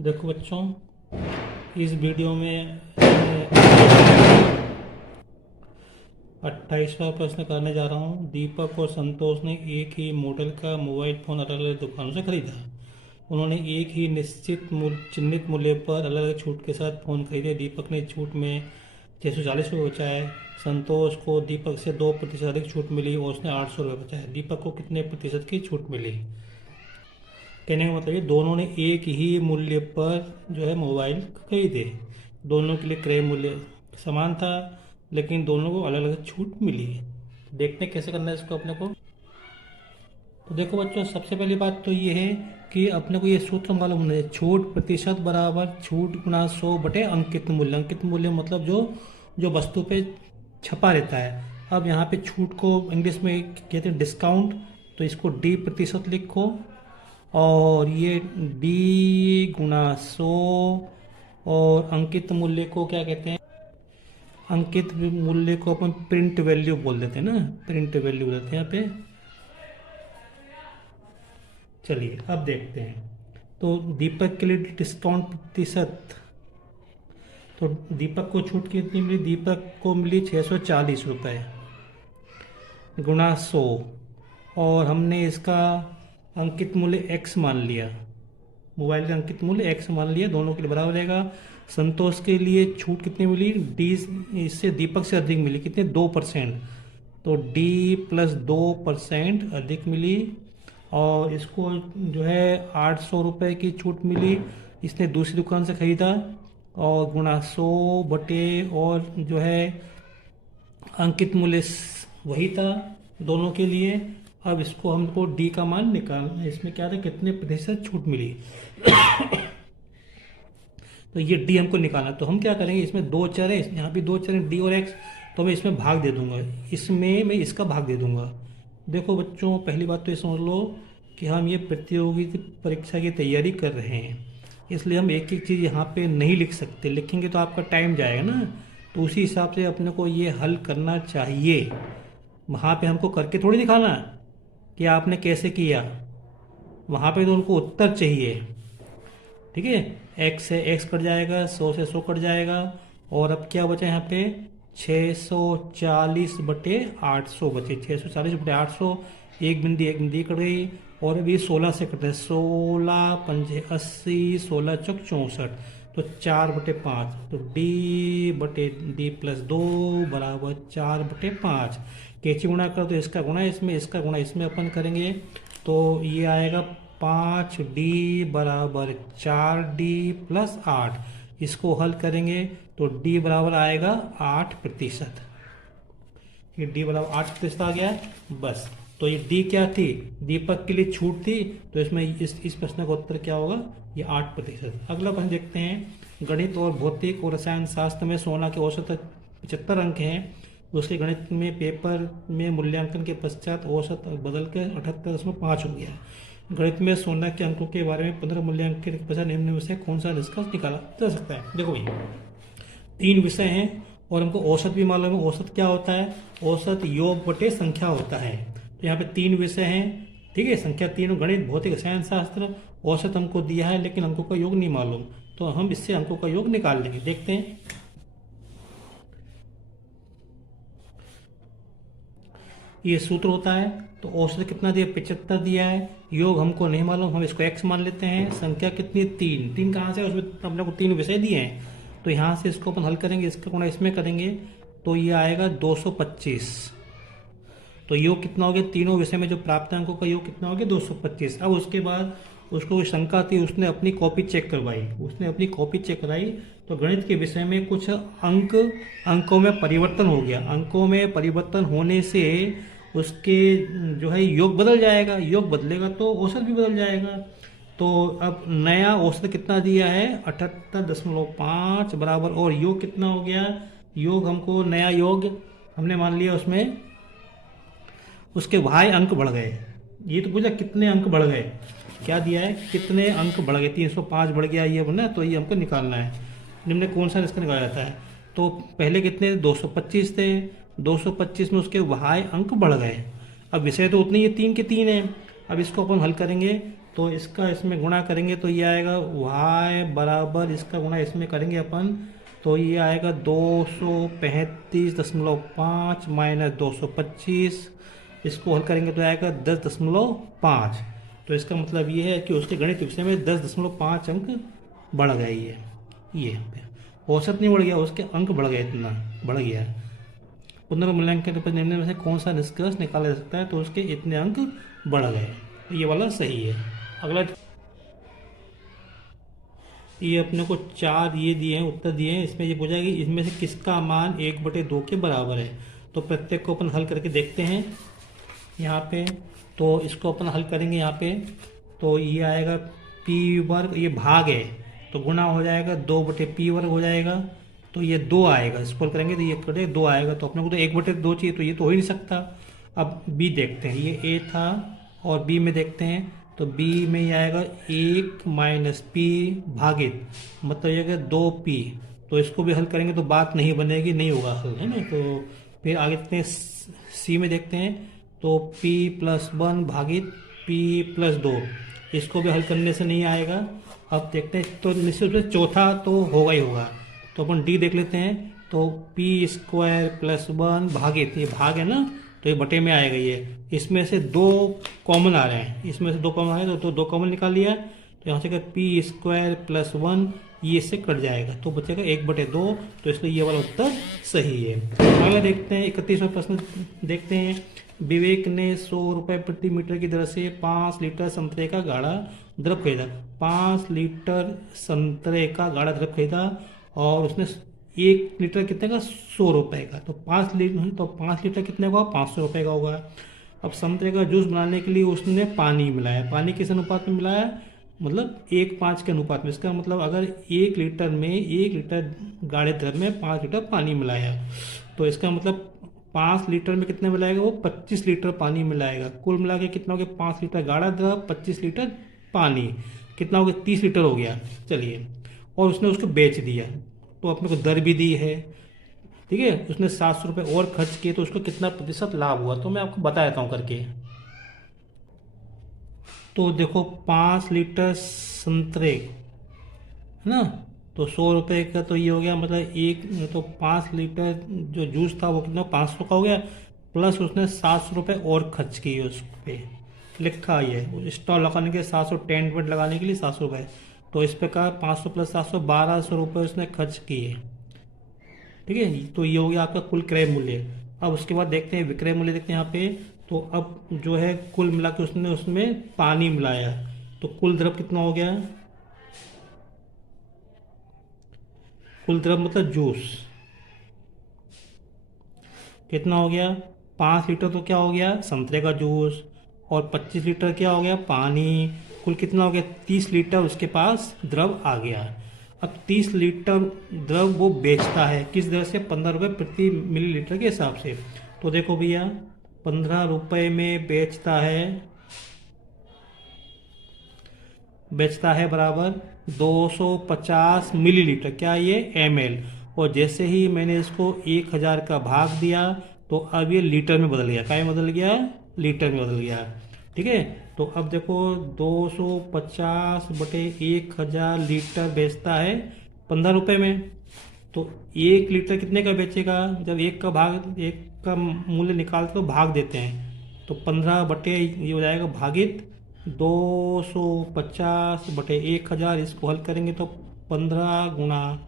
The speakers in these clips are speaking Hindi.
देखो बच्चों, इस वीडियो में 28वां प्रश्न करने जा रहा हूँ। दीपक और संतोष ने एक ही मॉडल का मोबाइल फ़ोन अलग अलग दुकानों से खरीदा। उन्होंने एक ही निश्चित चिन्हित मूल्य पर अलग अलग छूट के साथ फ़ोन खरीदे। दीपक ने छूट में 640 रुपये बचाए। संतोष को दीपक से 2% अधिक छूट मिली और उसने 800 रुपये बचाए। दीपक को कितने प्रतिशत की छूट मिली? कहने का मतलब ये दोनों ने एक ही मूल्य पर जो है मोबाइल खरीदे। दोनों के लिए क्रय मूल्य समान था, लेकिन दोनों को अलग अलग छूट मिली। देखते हैं कैसे करना है इसको अपने को। तो देखो बच्चों, सबसे पहली बात तो ये है कि अपने को ये सूत्र मालूम होना चाहिए। छूट प्रतिशत बराबर छूट गुना 100 बटे अंकित मूल्य। अंकित मूल्य मतलब जो जो वस्तु पे छपा रहता है। अब यहाँ पे छूट को इंग्लिश में कहते हैं डिस्काउंट, तो इसको डी प्रतिशत लिखो और ये डी गुना 100। और अंकित मूल्य को क्या कहते हैं? अंकित मूल्य को अपन प्रिंट वैल्यू बोल देते हैं ना, प्रिंट वैल्यू बोलते हैं यहाँ पे। चलिए अब देखते हैं। तो दीपक के लिए डिस्काउंट प्रतिशत, तो दीपक को छूट कितनी मिली? दीपक को मिली 640 रुपये गुना 100, और हमने इसका अंकित मूल्य x मान लिया। मोबाइल का अंकित मूल्य x मान लिया, दोनों के लिए बराबर रहेगा। संतोष के लिए छूट कितनी मिली? डी इससे दीपक से अधिक मिली। कितने? 2%। तो d प्लस 2% अधिक मिली, और इसको जो है 800 रुपये की छूट मिली। इसने दूसरी दुकान से खरीदा, और गुणा 100 बटे, और जो है अंकित मूल्य वही था दोनों के लिए। अब इसको हमको डी का मान निकालना है। इसमें क्या था, कितने प्रतिशत छूट मिली। तो ये डी हमको निकालना, तो हम क्या करेंगे, इसमें दो चर है, यहाँ भी दो चर है डी और एक्स, तो मैं इसमें भाग दे दूंगा। इसमें मैं इसका भाग दे दूंगा। देखो बच्चों, पहली बात तो ये समझ लो कि हम ये प्रतियोगी परीक्षा की तैयारी कर रहे हैं, इसलिए हम एक एक चीज़ यहाँ पे नहीं लिख सकते। लिखेंगे तो आपका टाइम जाएगा ना, तो उसी हिसाब से अपने को ये हल करना चाहिए। वहाँ पे हमको करके थोड़ी दिखाना कि आपने कैसे किया, वहाँ पे तो उनको उत्तर चाहिए। ठीक है, एक्स से एक्स कट जाएगा, 100 से 100 कट जाएगा, और अब क्या बचा यहाँ पे? 640 बटे 800 बचे। 640 बटे 800, एक बिंदी कट गई, और अभी 16 से कट रहे। 16 पंजे 80, 16 चौक 64, तो 4 बटे 5। तो डी बटे डी प्लस 2 बराबर 4 बटे 5। कैची गुणा कर तो इसका गुणा इसमें, इसका गुणा इसमें अपन करेंगे, तो ये आएगा 5d बराबर 4d प्लस 8। इसको हल करेंगे तो d बराबर आएगा 8%। ये d बराबर 8% आ गया। बस, तो ये d क्या थी? दीपक के लिए छूट थी, तो इसमें इस प्रश्न का उत्तर क्या होगा? ये 8%। अगला प्रश्न देखते हैं। गणित और भौतिक और रसायन शास्त्र में सोना के औसत 75 अंक हैं। उसके गणित में पेपर में मूल्यांकन के पश्चात औसत बदल कर 78.5 हो गया। गणित में सोना के अंकों के बारे में 15 मूल्यांकन के पश्चात निम्न में से कौन सा निष्कर्ष निकाला जा सकता है? देखो भैया, 3 विषय हैं और हमको औसत भी मालूम है। औसत क्या होता है? औसत योग बटे संख्या होता है। तो यहाँ पे 3 विषय हैं, ठीक है, संख्या 3, गणित, भौतिक, रसायन शास्त्र। औसत हमको दिया है, लेकिन अंकों का योग नहीं मालूम, तो हम इससे अंकों का योग निकाल लेंगे। देखते हैं। ये सूत्र होता है। तो औसत कितना दिया? 75 दिया है। योग हमको नहीं मालूम, हम इसको x मान लेते हैं। संख्या कितनी? 3। 3 कहाँ से? उसमें अपने को 3 विषय दिए हैं, तो यहाँ से इसको अपन हल करेंगे, इसका गुणा इसमें करेंगे, तो ये आएगा 225। तो योग कितना हो गया? तीनों विषय में जो प्राप्त अंकों का योग कितना हो गया? 225। अब उसके बाद उसको शंका थी, उसने अपनी कॉपी चेक करवाई। तो गणित के विषय में कुछ अंकों में परिवर्तन हो गया। अंकों में परिवर्तन होने से उसके जो है योग बदल जाएगा। योग बदलेगा तो औसत भी बदल जाएगा। तो अब नया औसत कितना दिया है? 78.5 बराबर, और योग कितना हो गया? योग हमको नया योग हमने मान लिया, उसमें उसके y अंक बढ़ गए। ये तो पूछा कितने अंक बढ़ गए, क्या दिया है? कितने अंक बढ़ गए? 305 बढ़ गया ये बना, तो ये हमको निकालना है। निम्न कौन सा इसका निकाला जाता है? तो पहले कितने? 225 थे। 225 में उसके y अंक बढ़ गए। अब विषय तो उतने ही 3 के 3 है। अब इसको अपन हल करेंगे, तो इसका इसमें गुणा करेंगे तो ये आएगा y बराबर इसका गुणा इसमें करेंगे अपन, तो ये आएगा 235.5 माइनस 225, इसको हल करेंगे तो आएगा 10.5। तो इसका मतलब ये है कि उसके गणित विषय में 10.5 अंक बढ़ गए। ये औसत नहीं बढ़ गया, उसके अंक बढ़ गए, इतना बढ़ गया। पुनर्मूल्यांकन पर निम्न में से कौन सा निष्कर्ष निकाला जा सकता है, तो उसके इतने अंक बढ़ गए, ये वाला सही है। अगला, ये अपने को 4 ये दिए हैं, उत्तर दिए हैं, इसमें ये पूछा कि इसमें से किसका मान 1/2 के बराबर है। तो प्रत्येक को अपन हल करके देखते हैं यहाँ पे। तो इसको अपन हल करेंगे यहाँ पे, तो ये आएगा p वर्ग, ये भाग है तो गुणा हो जाएगा 2/p वर्ग हो जाएगा, तो ये 2 आएगा। इसको हल करेंगे तो ये करें 2 आएगा, तो अपने को तो 1/2 चाहिए, तो ये तो हो ही नहीं सकता। अब b देखते हैं, ये a था और b में देखते हैं, तो b में ये आएगा 1 माइनस p भागित, मतलब ये 2p। तो इसको भी हल करेंगे तो बात नहीं बनेगी, नहीं होगा हल, है ना। तो फिर आगे देखते हैं c में देखते हैं, तो p + 1 भागित p + 2, इसको भी हल करने से नहीं आएगा। अब देखते हैं, तो निश्चित रूप से चौथा तो होगा ही होगा, तो अपन d देख लेते हैं, तो p² + 1 भागित, ये भाग है ना, तो ये बटे में आएगा। ये इसमें से 2 कॉमन आ रहे हैं, इसमें से 2 कॉमन आ रहे हैं, तो 2 कॉमन निकाल लिया, तो यहाँ से p² + 1 ये इससे कट जाएगा, तो बचेगा 1/2, तो इसलिए ये वाला उत्तर सही है। अगला देखते हैं 31वां प्रश्न देखते हैं। विवेक ने 100 रुपये प्रति मीटर की दर से 5 लीटर संतरे का गाढ़ा द्रव खरीदा। 5 लीटर संतरे का गाढ़ा द्रव खरीदा और उसने 1 लीटर कितने का, 100 रुपये का। तो 5 लीटर कितने का होगा, 500 रुपये का होगा। अब संतरे का जूस बनाने के लिए उसने पानी मिलाया। पानी किस अनुपात में मिलाया, मतलब 1:5 के अनुपात में। इसका मतलब अगर 1 लीटर में 1 लीटर गाढ़े द्रव में 5 लीटर पानी मिलाया, तो इसका मतलब 5 लीटर में कितने मिलाएगा, वो 25 लीटर पानी मिलाएगा। कुल मिला के कितना हो गया, 5 लीटर गाढ़ा द्रव, 25 लीटर पानी, कितना हो गया, 30 लीटर हो गया। चलिए, और उसने उसको बेच दिया, तो अपने को दर भी दी है, ठीक है। उसने 700 रुपये और खर्च किए, तो उसको कितना प्रतिशत लाभ हुआ, तो मैं आपको बता देता हूँ करके। तो देखो 5 लीटर संतरे, है ना, तो 100 रुपये का, तो ये हो गया, मतलब तो 5 लीटर जो जूस था वो कितना 500 का हो गया, प्लस उसने 700 रुपये और खर्च किए उस पर, लिखा ये स्टॉल लगाने के 700, टेंट वेंट लगाने के लिए 700 रुपये, तो इस पर कहा 500 + 700 1200 रुपये उसने खर्च किए, ठीक है। तो ये हो गया आपका कुल क्रय मूल्य। अब उसके बाद देखते हैं विक्रय मूल्य, देखते हैं यहाँ पे। तो अब जो है कुल मिला के उसने उसमें पानी मिलाया, तो कुल द्रव कितना हो गया, कुल द्रव मतलब जूस कितना हो गया, 5 लीटर तो क्या हो गया, संतरे का जूस, और 25 लीटर क्या हो गया, पानी। कुल कितना हो गया, 30 लीटर उसके पास द्रव आ गया। अब 30 लीटर द्रव वो बेचता है किस दर से, 15 रुपये प्रति मिलीलीटर के हिसाब से। तो देखो भैया, 15 रुपये में बेचता है बराबर 250 मिलीलीटर, क्या ये ml। और जैसे ही मैंने इसको 1000 का भाग दिया, तो अब ये लीटर में बदल गया, क्या बदल गया, लीटर में बदल गया, ठीक है। तो अब देखो 250/1000 लीटर बेचता है 15 रुपये में, तो 1 लीटर कितने का बेचेगा, जब 1 का मूल्य निकालते तो भाग देते हैं, तो 15 ये हो जाएगा भागित 250/1000, इसको हल करेंगे तो 15 गुणा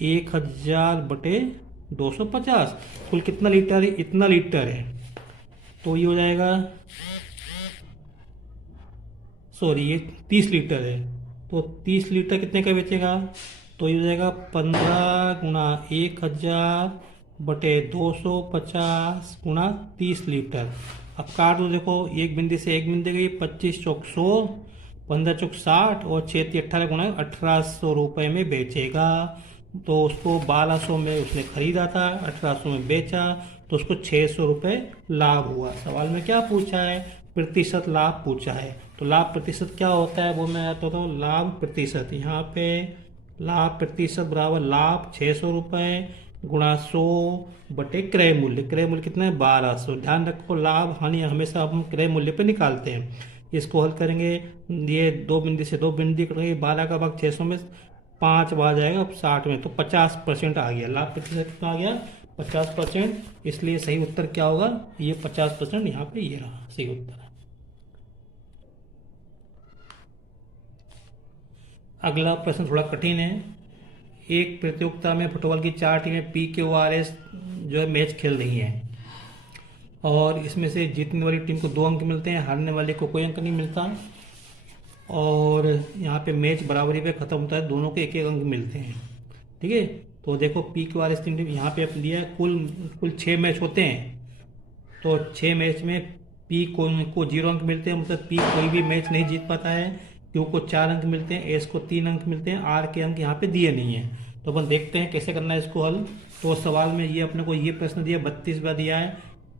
1000/250, कुल कितना लीटर है, इतना लीटर है। तो ये हो जाएगा, सॉरी ये 30 लीटर है, तो 30 लीटर कितने का बेचेगा, तो ये हो जाएगा 15 गुणा 1000/250 गुणा 30 लीटर। अब काट दो, देखो एक बिंदी से एक बिंदी गई, 25 चौक 100, 15 चौक 60 और 6 18 गुणा 1800 रुपये में बेचेगा। तो उसको 1200 में उसने खरीदा था, 1800 में बेचा, तो उसको 600 रुपये लाभ हुआ। सवाल में क्या पूछा है, प्रतिशत लाभ पूछा है। तो लाभ प्रतिशत क्या होता है वो मैं आता हूँ, लाभ प्रतिशत, यहाँ पे लाभ प्रतिशत बराबर लाभ 600 रुपये गुणा 100/क्रय मूल्य। क्रय मूल्य कितना है, 1200। ध्यान रखो लाभ हानि हमेशा हम क्रय मूल्य पे निकालते हैं। इसको हल करेंगे, ये 2 बिंदु से 2 बिंदु करेंगे, 12 का भाग 600 में 5 बार जाएगा 60 में, तो 50% आ गया। लाभ प्रतिशत कितना आ गया? 50%। इसलिए सही उत्तर क्या होगा? ये 50% यहाँ पे ये रहा सही उत्तर। अगला प्रश्न थोड़ा कठिन है। एक प्रतियोगिता में फुटबॉल की 4 टीमें PQRS जो है मैच खेल रही हैं, और इसमें से जीतने वाली टीम को 2 अंक मिलते हैं, हारने वाले को कोई अंक नहीं मिलता, और यहाँ पे मैच बराबरी पे ख़त्म होता है, दोनों को 1-1 अंक मिलते हैं। ठीक है, तो देखो PQRS टीम यहाँ पे अपने दिया कुल कुल 6 मैच होते हैं, तो 6 मैच में P को 0 अंक मिलते हैं, मतलब P कोई भी मैच नहीं जीत पाता है। Q को 4 अंक मिलते हैं, S को 3 अंक मिलते हैं, R के अंक यहाँ पे दिए नहीं है। तो अपन देखते हैं कैसे करना है इसको हल। तो सवाल में ये अपने को ये प्रश्न दिया, 32 बार दिया है,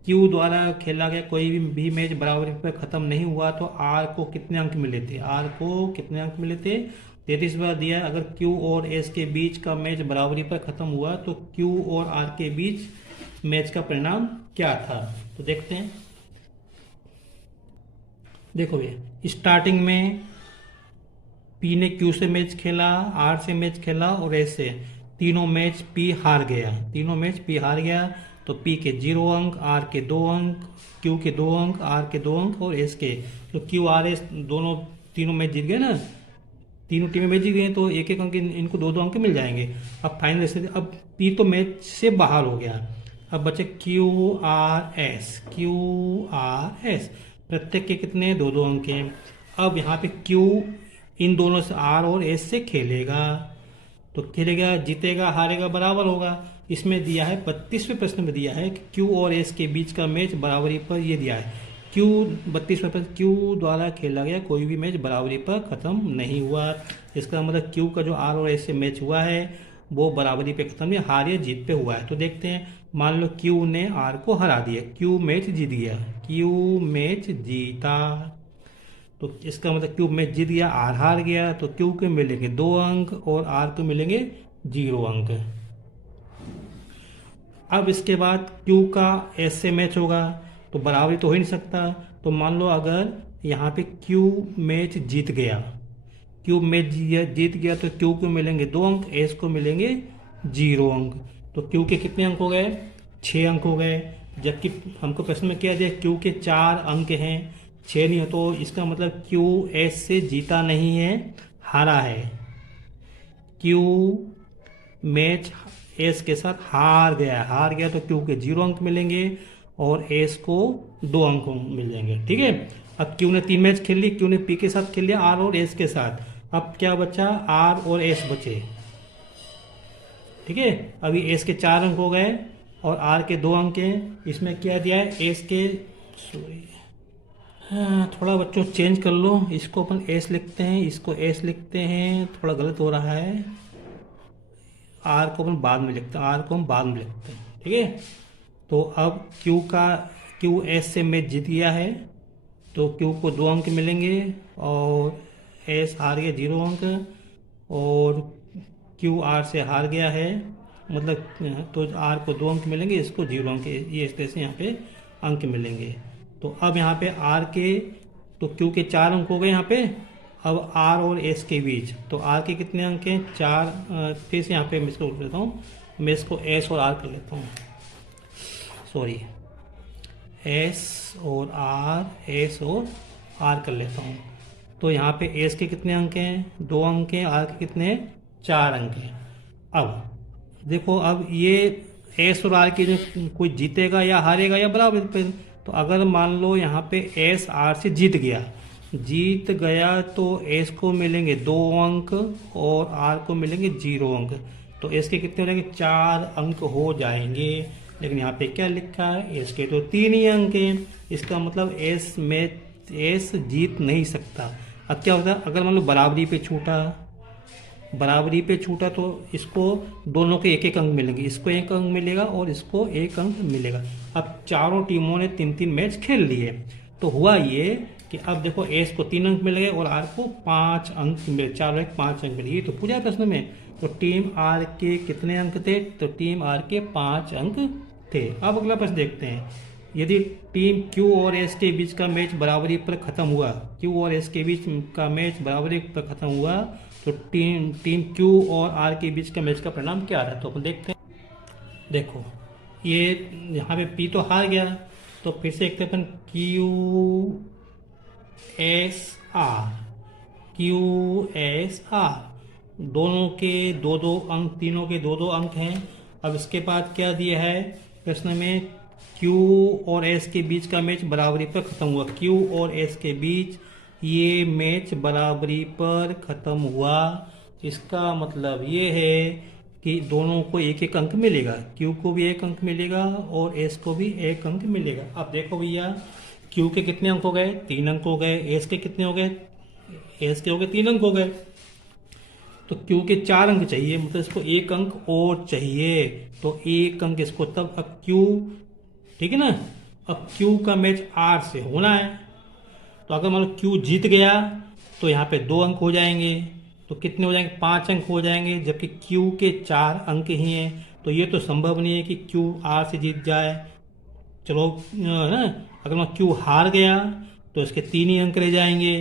Q द्वारा खेला गया कोई भी मैच बराबरी पर खत्म नहीं हुआ तो R को कितने अंक मिले थे? R को कितने अंक मिले थे? 33 बार दिया है। अगर Q और S के बीच का मैच बराबरी पर खत्म हुआ तो Q और R के बीच मैच का परिणाम क्या था? तो देखते हैं। देखो भैया, स्टार्टिंग में P ने Q से मैच खेला, R से मैच खेला और S से, तीनों मैच P हार गया, तीनों मैच P हार गया। तो P के 0 अंक, R के 2 अंक, Q के 2 अंक, R के 2 अंक और S के, तो Q R S दोनों तीनों मैच जीत गए ना, तीनों टीमें मैच जीत गई, तो 1-1 अंक इनको 2-2 अंक मिल जाएंगे। अब फाइनल स्थिति, अब P तो मैच से बाहर हो गया, अब बचे QRS, QRS प्रत्येक के कितने? 2-2 अंक हैं। अब यहाँ पे Q इन दोनों से R और S से खेलेगा, तो खेलेगा, जीतेगा हारेगा बराबर होगा। इसमें दिया है 32वें प्रश्न में दिया है कि Q और S के बीच का मैच बराबरी पर, ये दिया है Q 32वें प्रश्न, Q द्वारा खेला गया कोई भी मैच बराबरी पर खत्म नहीं हुआ। इसका मतलब Q का जो R और S से मैच हुआ है वो बराबरी पे खत्म या हार या जीत पे हुआ है। तो देखते हैं, मान लो Q ने R को हरा दिया, Q मैच जीत गया, Q मैच जीता, तो इसका मतलब Q मैच जीत गया, R हार गया, तो Q को मिलेंगे 2 अंक और R को मिलेंगे 0 अंक। अब इसके बाद Q का S से मैच होगा तो बराबरी तो हो ही नहीं सकता, तो मान लो अगर यहाँ पे Q मैच जीत गया, Q मैच जीत गया तो Q को मिलेंगे 2 अंक, S को मिलेंगे 0 अंक। तो Q के कितने अंक हो गए? 6 अंक हो गए, जबकि हमको प्रश्न में क्या दिया? Q के 4 अंक हैं, 6 नहीं हो, तो इसका मतलब Q S से जीता नहीं है, हारा है। Q मैच S के साथ हार गया तो Q के 0 अंक मिलेंगे और S को 2 अंक मिल जाएंगे। ठीक है, अब Q ने 3 मैच खेल ली, Q ने P के साथ खेल लिया, R और S के साथ, अब क्या बचा? R और S बचे। ठीक है, अभी S के 4 अंक हो गए और R के 2 अंक हैं। इसमें क्या दिया है? S के, सॉरी थोड़ा बच्चों चेंज कर लो, इसको अपन S लिखते हैं, इसको S लिखते हैं, थोड़ा गलत हो रहा है, R को अपन बाद में लिखते हैं, R को हम बाद में लिखते हैं। ठीक है, तो अब Q S से मैच जीत गया है तो Q को 2 अंक मिलेंगे और S हार गया 0 अंक, और Q R से हार गया है, मतलब तो R को 2 अंक मिलेंगे, इसको 0 अंक, ये इस तरह से यहाँ पे अंक मिलेंगे। तो अब यहाँ पे R के, तो Q के 4 अंक हो गए यहाँ पे, अब R और S के बीच, तो R के कितने अंक हैं? 4। फिर से यहाँ पे मैं इसको उठ लेता हूँ, मैं इसको S और R कर लेता हूँ, सॉरी S और R, S और R कर लेता हूँ। तो यहाँ पे S के कितने अंक हैं? 2 अंक हैं, R के कितने हैं? 4 अंक हैं। अब देखो, अब ये S और R की जो कोई जीतेगा या हारेगा या बराबर पे, तो अगर मान लो यहाँ पे S R से जीत गया तो S को मिलेंगे 2 अंक और R को मिलेंगे 0 अंक, तो S के कितने हो जाएंगे? 4 अंक हो जाएंगे। लेकिन यहाँ पे क्या लिखा है? S के तो 3 ही अंक हैं, इसका मतलब S जीत नहीं सकता। अब क्या होता है, अगर मान लो बराबरी पे छूटा तो इसको दोनों के 1-1 अंक मिलेंगे, इसको 1 अंक मिलेगा और इसको 1 अंक मिलेगा। अब चारों टीमों ने 3-3 मैच खेल लिए, तो हुआ ये कि अब देखो S को 3 अंक मिल गए और R को 5 अंक मिले, 4 और 1 5 अंक मिले, ये तो पूछा प्रश्न में। तो टीम R के कितने अंक थे? तो टीम R के 5 अंक थे। अब अगला प्रश्न देखते हैं, यदि टीम क्यू और एस के बीच का मैच बराबरी पर खत्म हुआ, क्यू और एस के बीच का मैच बराबरी पर खत्म हुआ, तो टीम क्यू और आर के बीच का मैच का परिणाम क्या रहा? तो अपन देखते हैं। देखो ये यहाँ पे पी तो हार गया, तो फिर से देखते हैं अपन Q S R, Q S R दोनों के दो दो अंक, तीनों के दो दो अंक हैं। अब इसके बाद क्या दिया है प्रश्न में? Q और S के बीच का मैच बराबरी पर खत्म हुआ। Q और S के बीच ये मैच बराबरी पर खत्म हुआ। इसका मतलब ये है कि दोनों को एक एक अंक मिलेगा। Q को भी एक अंक मिलेगा और S को भी एक अंक मिलेगा। अब देखो भैया, Q के कितने अंक हो गए? 3 अंक हो गए। S के कितने हो गए? S के हो गए 3 अंक हो गए। तो Q के 4 अंक चाहिए, मतलब इसको एक अंक और चाहिए, तो एक अंक इसको तब। अब Q, ठीक है ना, अब Q का मैच R से होना है, तो अगर मान लो Q जीत गया तो यहाँ पे 2 अंक हो जाएंगे, तो कितने हो जाएंगे? 5 अंक हो जाएंगे, जबकि Q के 4 अंक ही हैं, तो ये तो संभव नहीं है कि Q R से जीत जाए। चलो ना, अगर मान Q हार गया तो इसके 3 ही अंक रह जाएंगे,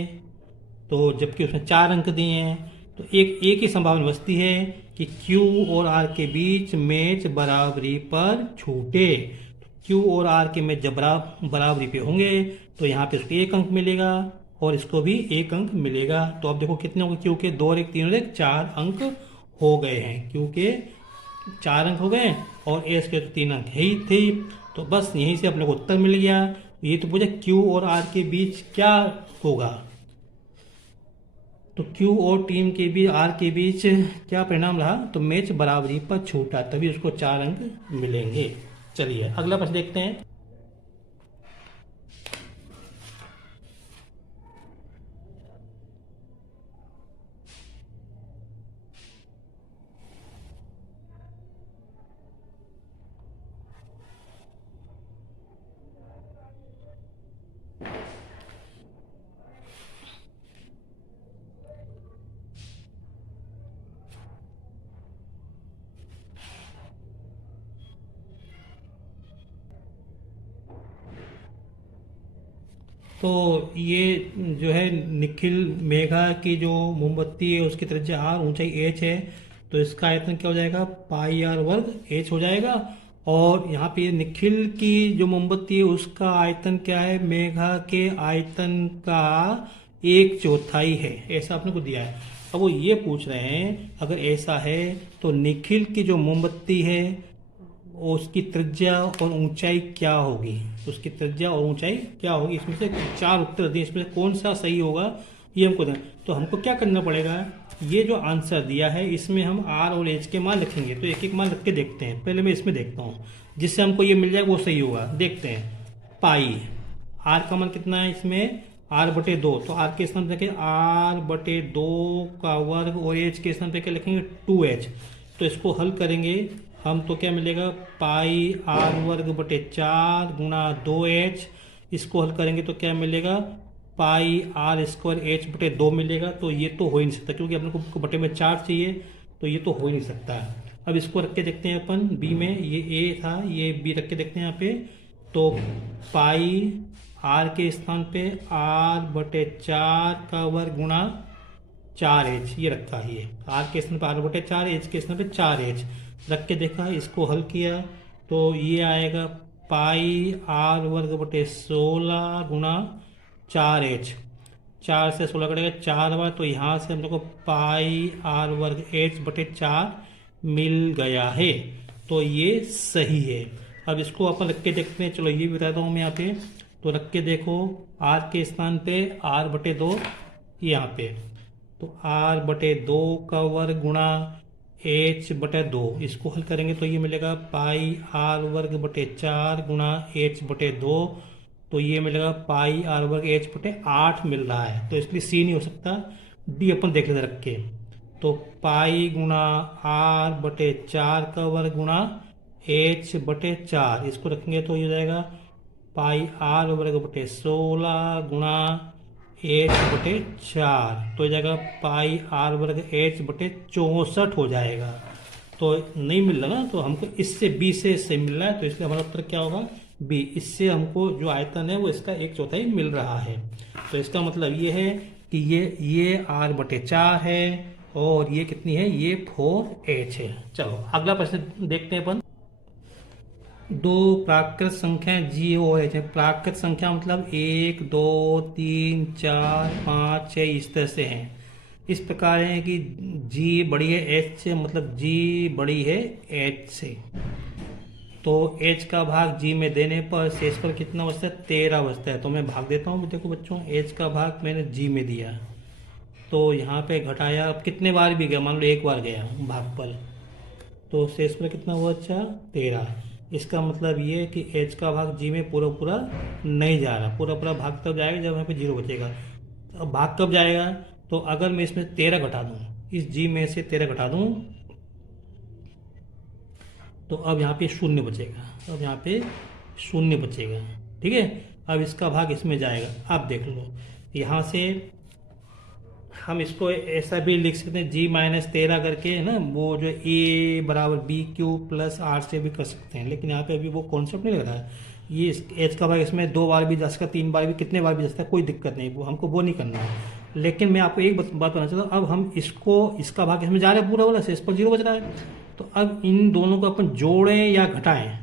तो जबकि उसने 4 अंक दिए हैं, तो एक ही संभावना बचती है कि Q और R के बीच मैच बराबरी पर छूटे। Q और R के मैच जब बराबरी पे होंगे तो यहाँ पे इसको 1 अंक मिलेगा और इसको भी 1 अंक मिलेगा। तो अब देखो कितने हो गए? Q के 2 और 1 3 और 1 4 अंक हो गए हैं। Q के 4 अंक हो गए और S के तो 3 अंक है ही थे। तो बस यहीं से अपने को उत्तर मिल गया। ये तो पूछा Q और R के बीच क्या होगा, तो Q और टीम के बीच, R के बीच क्या परिणाम रहा? तो मैच बराबरी पर छूटा, तभी उसको 4 अंक मिलेंगे। चलिए अगला प्रश्न देखते हैं। तो ये जो है निखिल मेघा की जो मोमबत्ती है उसकी त्रिज्या R, ऊंचाई H है, तो इसका आयतन क्या हो जाएगा? पाई R वर्ग H हो जाएगा। और यहाँ पे निखिल की जो मोमबत्ती है उसका आयतन क्या है? मेघा के आयतन का 1/4 है, ऐसा आपने को दिया है। अब वो ये पूछ रहे हैं अगर ऐसा है तो निखिल की जो मोमबत्ती है उसकी त्रिज्या और ऊंचाई क्या होगी? उसकी त्रिज्या और ऊंचाई क्या होगी? इसमें से 4 उत्तर दिए, इसमें से कौन सा सही होगा ये हमको देना। तो हमको क्या करना पड़ेगा? ये जो आंसर दिया है इसमें हम R और H के मान रखेंगे, तो एक एक मान रख के देखते हैं। पहले मैं इसमें देखता हूँ, जिससे हमको ये मिल जाएगा वो सही होगा। देखते हैं, पाई R का मान कितना है इसमें? R/2, तो R के स्थान पे रखें R/2 का वर्ग और H के स्थान पे क्या लिखेंगे? 2H। तो इसको हल करेंगे हम तो क्या मिलेगा? पाई R² गुणा 2H। इसको हल करेंगे तो क्या मिलेगा? पाई R² H/2 मिलेगा। तो ये तो हो ही नहीं सकता, क्योंकि अपने को बटे में 4 चाहिए, तो ये तो हो ही नहीं सकता। अब इसको रख के देखते हैं अपन B में, ये A था, ये B रख के देखते हैं यहाँ पे। तो पाई R के स्थान पे R/4 का वर्ग गुणा 4H, ये रखा है। ये R के स्थान पर R/4, H के स्थान पे 4H रख के देखा, इसको हल किया तो ये आएगा पाई R² 16 गुणा 4H। 4 से 16 कटेगा 4 बार, तो यहाँ से हम लोग को पाई R²H/4 मिल गया है, तो ये सही है। अब इसको अपन रख के देखते हैं। चलो ये भी बताता हूँ मैं यहाँ पे, तो रख के देखो R के स्थान पे R/2 यहाँ पे, तो R/2 का वर्ग गुणा H/2, इसको हल करेंगे तो ये मिलेगा पाई R² 4 गुणा H/2, तो ये मिलेगा पाई R² H/8 मिल रहा है, तो इसलिए C नहीं हो सकता, D अपन देख लेते रख के। तो पाई गुणा R/4 का वर्ग गुणा H/4, इसको रखेंगे तो ये हो जाएगा पाई R² 16 गुणा H/4, तो ये जाएगा पाई R² H/64 हो जाएगा। तो नहीं मिल रहा ना, तो हमको इससे B से मिल रहा है, तो इसलिए हमारा उत्तर क्या होगा? बी, इससे हमको जो आयतन है वो इसका 1/4 मिल रहा है। तो इसका मतलब ये है कि ये r/4 है और ये कितनी है, ये 4h है। चलो अगला प्रश्न देखते हैं अपन। दो प्राकृत संख्याएं जी और एच है। प्राकृत संख्या मतलब 1 2 3 4 5 6 इस तरह से हैं। इस प्रकार है कि जी बड़ी है एच से, मतलब जी बड़ी है एच से। तो एच का भाग जी में देने पर शेष पर कितना बचता है, 13 बचता है। तो मैं भाग देता हूँ। देखो बच्चों, एच का भाग मैंने जी में दिया, तो यहाँ पे घटाया। अब कितने बार भी गया, मान लो एक बार गया भाग पर, तो शेष पर कितना हुआ, अच्छा 13। इसका मतलब ये है कि एच का भाग जी में पूरा पूरा नहीं जा रहा। पूरा पूरा भाग तब जाएगा जब यहाँ पे 0 बचेगा। अब भाग कब जाएगा, तो अगर मैं इसमें 13 घटा दूँ, इस जी में से 13 घटा दूँ, तो अब यहाँ पे 0 बचेगा। अब यहाँ पे 0 बचेगा, ठीक है। अब इसका भाग इसमें जाएगा। अब देख लो, यहाँ से हम इसको ऐसा भी लिख सकते हैं g-13 करके, है ना, वो जो a बराबर बी क्यू प्लस आर से भी कर सकते हैं। लेकिन यहाँ पे अभी वो कॉन्सेप्ट नहीं लग रहा है। ये एच का भाग इसमें 2 बार भी जा सकता है, 3 बार भी, कितने बार भी जा सकता है, कोई दिक्कत नहीं, वो हमको वो नहीं करना है। लेकिन मैं आपको एक बात बताना चाहता हूँ। अब हम इसका भाग इसमें जा रहा है पूरा वाला, शेष पर 0 बच रहा है। तो अब इन दोनों को अपन जोड़ें या घटाएं,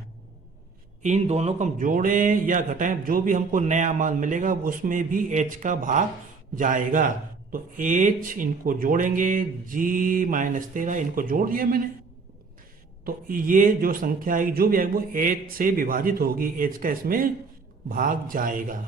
इन दोनों को हम जोड़ें या घटाएं, जो भी हमको नया मान मिलेगा उसमें भी एच का भाग जाएगा। तो h इनको जोड़ेंगे, g-13 इनको जोड़ दिया मैंने, तो ये जो संख्या आएगी जो भी आएगी वो h से विभाजित होगी, h का इसमें भाग जाएगा,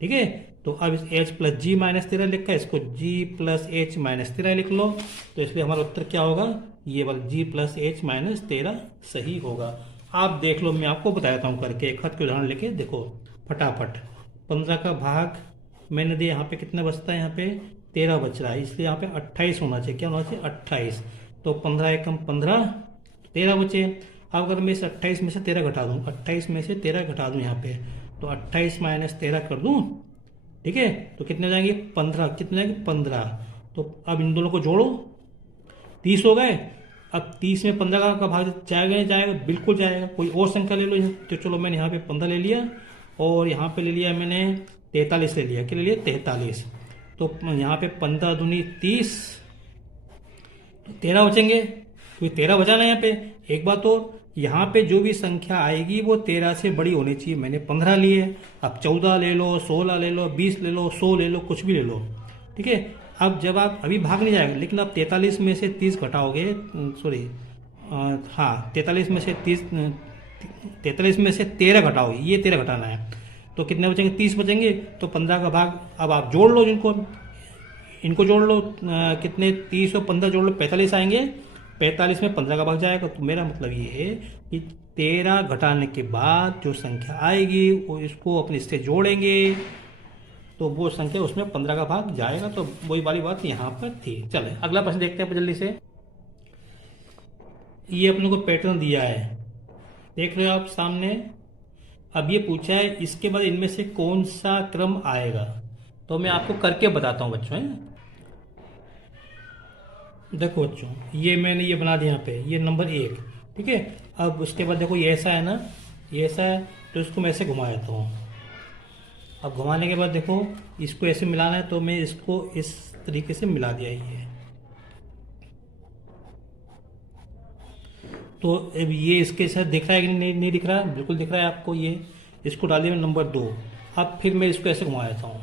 ठीक है। तो अब इस h प्लस g-13 लिखा है, इसको g प्लस h-13 लिख लो। तो इसलिए हमारा उत्तर क्या होगा, ये वाला g प्लस h-13 सही होगा। आप देख लो, मैं आपको बताता हूँ करके, एक हाथ के उदाहरण लेके देखो फटाफट। 15 का भाग मैंने दिया, यहाँ पे कितना बचता है, यहाँ पे 13 बच रहा है, इसलिए यहाँ पे 28 होना चाहिए। क्या होना चाहिए, 28। तो 15 एकम 15, 13 बचे। अब अगर मैं इस 28 में से 13 घटा दूँ, 28 में से 13 घटा दूँ यहाँ पे, तो 28 माइनस 13 कर दूँ, ठीक है। तो कितने जाएंगे, 15, कितने जाएंगे 15। तो अब इन दोनों को जोड़ो, 30 हो गए। अब 30 में 15 का भाग जाएगा नहीं जाएगा, बिल्कुल जाएगा। कोई और संख्या ले लो, तो चलो मैंने यहाँ पे 15 ले लिया और यहाँ पे ले लिया मैंने 43 ले लिया। क्या ले लिया, 43। तो यहाँ पे 15 दूनी 30, 13 बचेंगे, क्योंकि 13 बचा ना यहाँ पे। एक बात और, यहाँ पे जो भी संख्या आएगी वो 13 से बड़ी होनी चाहिए। मैंने 15 लिए, अब 14 ले लो, 16 ले लो, 20 ले लो, 100 ले लो, कुछ भी ले लो, ठीक है। अब जब आप अभी भाग नहीं जाएगा, लेकिन आप 43 में से 30 घटाओगे, सॉरी हाँ 43 में से 30, 43 में से 13 घटाओगे, ये 13 घटाना है, तो कितने बचेंगे, 30 बचेंगे। तो 15 का भाग अब आप जोड़ लो, इनको जोड़ लो, कितने, 30 और 15 जोड़ लो, 45 आएंगे। 45 में 15 का भाग जाएगा। तो मेरा मतलब ये है कि 13 घटाने के बाद जो संख्या आएगी वो इसको अपने इससे जोड़ेंगे, तो वो संख्या उसमें 15 का भाग जाएगा। तो वही वाली बात यहाँ पर थी। चले अगला प्रश्न देखते हैं जल्दी से। ये अपने को पैटर्न दिया है, देख रहे हो आप सामने। अब ये पूछा है इसके बाद इनमें से कौन सा क्रम आएगा, तो मैं आपको करके बताता हूँ बच्चों, है। देखो बच्चों, ये मैंने ये बना दिया यहाँ पे, ये नंबर 1, ठीक है। अब उसके बाद देखो ये ऐसा है ना, ये ऐसा है, तो इसको मैं ऐसे घुमा देता हूँ। अब घुमाने के बाद देखो इसको ऐसे मिलाना है, तो मैं इसको इस तरीके से मिला दिया ये। तो अब ये इसके साथ दिख रहा है कि नहीं दिख रहा है, बिल्कुल दिख रहा है आपको। ये इसको डाल दिया नंबर 2। अब फिर मैं इसको ऐसे घुमा देता हूँ।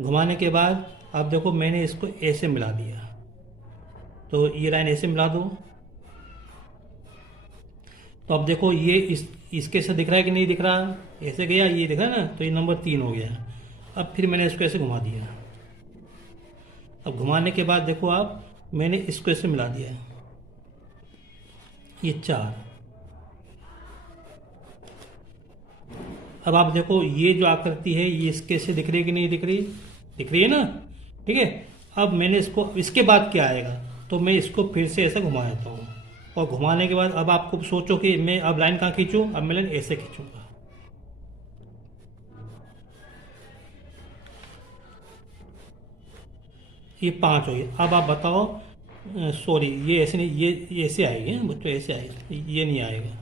घुमाने के बाद अब देखो मैंने इसको ऐसे मिला दिया, तो ये लाइन ऐसे मिला दो। तो अब देखो ये इसके साथ दिख रहा है कि नहीं दिख रहा, ऐसे गया, ये दिख रहा है ना, तो ये नंबर 3 हो गया। अब फिर मैंने इसको ऐसे घुमा दिया। अब घुमाने के बाद देखो आप, मैंने इसको ऐसे मिला दिया, ये 4। अब आप देखो ये जो आकृति है ये इसके से दिख रही है कि नहीं दिख रही, दिख रही है ना, ठीक है। अब मैंने इसको, इसके बाद क्या आएगा, तो मैं इसको फिर से ऐसा घुमा देता हूँ। और घुमाने के बाद अब आपको सोचो कि मैं अब लाइन कहाँ खींचूँ, अब मैं लाइन ऐसे खींचूंगा। ये 5 हो गया। अब आप बताओ, सॉरी ये ऐसे नहीं, ये ऐसे आएगी बच्चों, ऐसे आएगा, ये नहीं आएगा,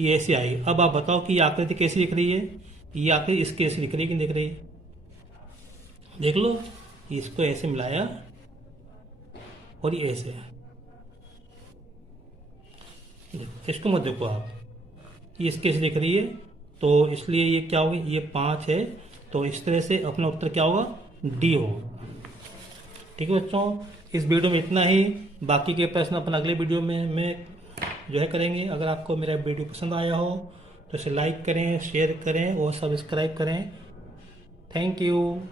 ये ऐसे आई। अब आप बताओ कि ये आकृति कैसी दिख रही है? ये आकृति इसके ऐसी दिख रही है कि नहीं दिख रही है? देख लो, इसको ऐसे मिलाया और ये ऐसे। इसको मत देखो आप, ये इसके ऐसे दिख रही है, तो इसलिए ये क्या होगी, ये 5 है, तो इस तरह से अपना उत्तर क्या होगा, डी होगा। ठीक है बच्चों, इस वीडियो में इतना ही। बाकी के प्रश्न अपन अगले वीडियो में जो है करेंगे। अगर आपको मेरा वीडियो पसंद आया हो तो इसे लाइक करें, शेयर करें और सब्सक्राइब करें। Thank you.